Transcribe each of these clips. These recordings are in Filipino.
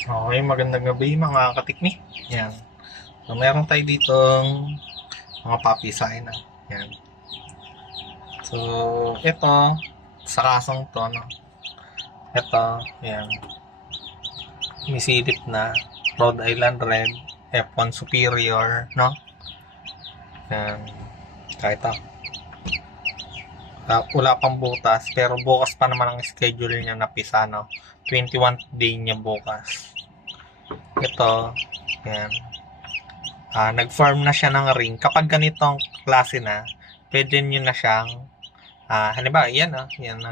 Okay, magandang gabi mga katiknik. Yan. So, meron tayo ditong mga puppy sign. Yan. So, ito, sa kasong to, no? Ito, yan. Misilip na Rhode Island Red F1 Superior, no? Yan. Kahit wala pang butas, pero bukas pa naman ang schedule niya na pisa, no? 21th day niya bukas. Ito, yan. Nag-form na siya ng ring. Kapag ganitong klase na, pwede nyo na siyang, halimbawa, yan, yan,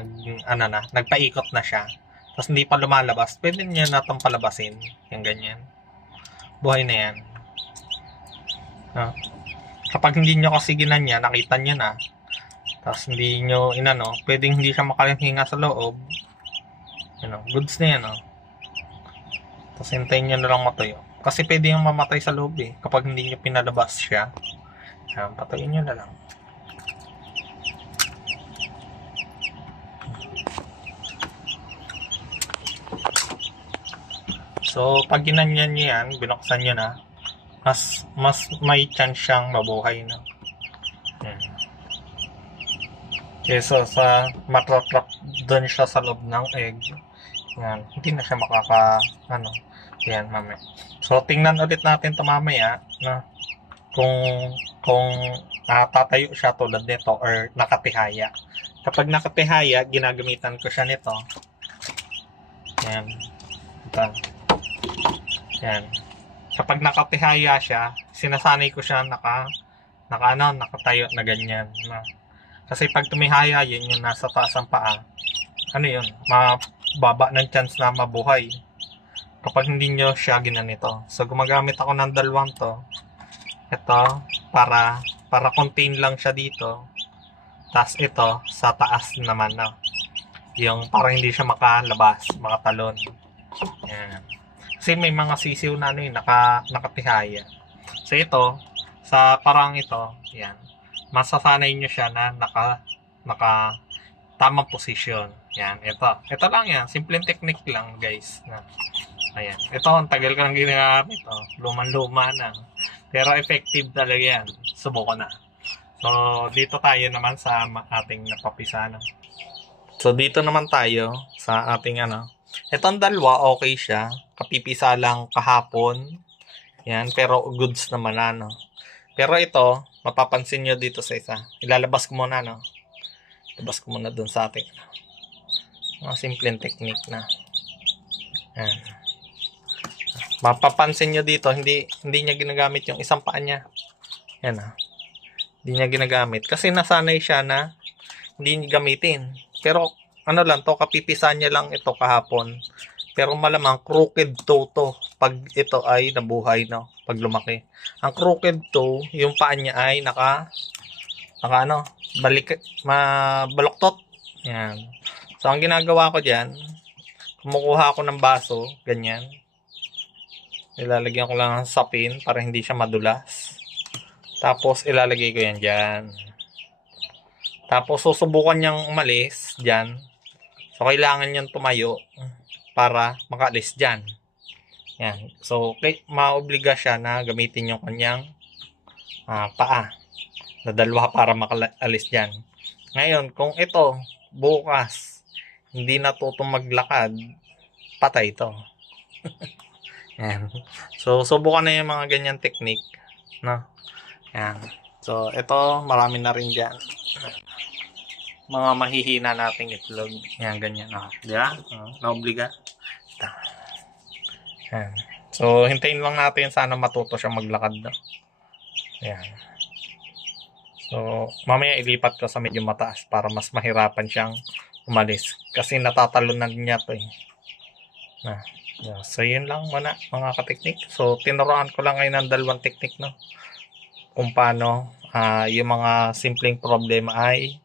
nagpaikot na siya. Tapos hindi pa lumalabas, pwede nyo na itong palabasin. Yung ganyan. Buhay na yan. Kapag hindi nyo kasi ginanya, nakita nyo na, tapos hindi nyo pwedeng hindi siya makahinga sa loob. Goods na yan, Tapos hintayin nyo na lang matuyo. Kasi pwede yung mamatay sa loob kapag hindi nyo pinalabas siya. Patayin nyo na lang. So, pag ginanyan nyo yan, binuksan nyo na, mas may chance siyang mabuhay na. Yan. Kesa sa matratrap doon siya sa loob ng egg. Yan. Hindi na siya yan, mamaya. So, tingnan ulit natin ito mamaya na kung tatayo siya tulad nito or nakatihaya. Kapag nakatihaya, ginagamitan ko siya nito. Yan. Ito. Yan. Kapag nakatihaya siya, sinasanay ko siya nakatayo na ganyan. Kasi pag tumihaya, yun yung nasa taas ang paa. Mababa ng chance na mabuhay kapag hindi nyo siya ginanito. So, gumagamit ako ng dalawang to. Ito, para contain lang siya dito. Tapos ito, sa taas naman yung para hindi siya makalabas, makatalon. Yan. Kasi may mga sisiw na nakatihaya. So, ito, sa parang ito, yan. Masasanay nyo siya na naka tamang posisyon. Yan, ito lang yan. Simpleng technique lang, guys. Ayan. Ito, ang tagal ko nang ginagamit. Luman-luma na. Pero effective talaga yan. Subukan na. So, dito tayo naman sa ating napapisa. So, dito naman tayo sa ating Itong dalawa, okay siya. Kapipisa lang kahapon. Yan, pero goods naman Pero ito, mapapansin nyo dito sa isa. Ilalabas ko muna, Labas ko muna dun sa ating mga simpleng technique na. Yan. Mapapansin nyo dito, hindi niya ginagamit yung isang paa niya. Yan Hindi niya ginagamit. Kasi nasanay siya na hindi niya gamitin. Pero lang to, kapipisan niya lang ito kahapon. Pero malamang crooked toe to pag ito ay nabuhay pag lumaki. Ang crooked toe, yung paa niya ay baluktot. Yan. So, ang ginagawa ko diyan, kumukuha ako ng baso, ganyan. Ilalagyan ko lang ng sapin para hindi siya madulas. Tapos, ilalagay ko yan dyan. Tapos, susubukan niyang umalis dyan. So, kailangan niyang tumayo para makaalis dyan. Yan. So, maobliga siya na gamitin yung kanyang paa na dalawa para makaalis dyan. Ngayon, kung ito, bukas, hindi natutong maglakad, patay ito. Yan. So, subukan na yung mga ganyan technique. Yan. So, ito, marami na rin dyan. Mga mahihina nating itlog. Yan, ganyan. Diba? Naobliga. Yan. So, hintayin lang natin sana matuto siya maglakad. Yan. So, mamaya ilipat ko sa medyo mataas para mas mahirapan siyang umalis. Kasi natatalunan niya to So, yun lang muna mga kateknik. So, tinuruan ko lang ngayon ng dalawang teknik kung paano yung mga simpleng problema ay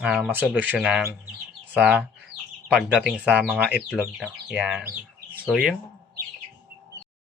masolusyonan sa pagdating sa mga itlog Yan. So, yun.